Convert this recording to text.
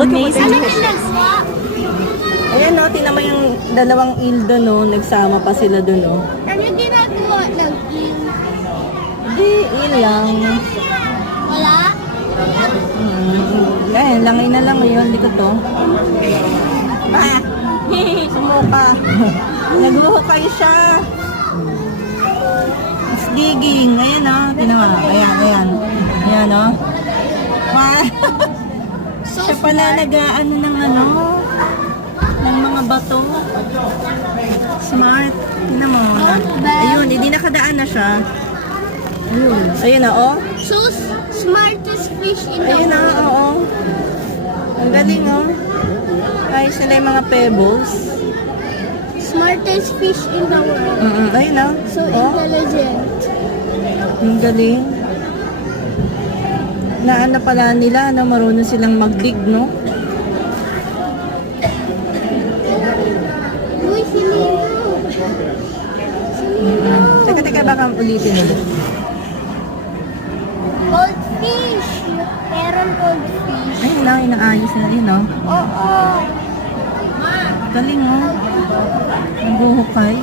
Amazing. Ano yung nagwa? Ayan o, tinan mo yung dalawang eel doon o. Nagsama pa sila doon o. Ano ginagawa ng eel? Hindi, eel lang. Wala? Ayan, langay na lang yun. Hindi ko to. Ah! Sumuka. Naghuhukay siya. Mas giging. Ayan o. Tinan mo. Ayan, ayan. Ayan o. Siya pala nag-ano ng ano. Ng mga bato. Smart. Tinan mo. Ayun, hindi nakadaan na siya. Ayun. Ayun na o. So, smartest fish in the Ayun na, world. oo. Ang galing o. Ay, sila yung mga pebbles. Smartest fish in the world. Ayun na. So Oh, intelligent. ang galing. Naano pala nila, no? Marunong silang magdig, no? Uy, sinino. Teka, teka, baka ulitin nila. Goldfish. Meron goldfish. Ayun na, inaayos na, ayun, no? Oo. Galing, oh. Naghuhukay.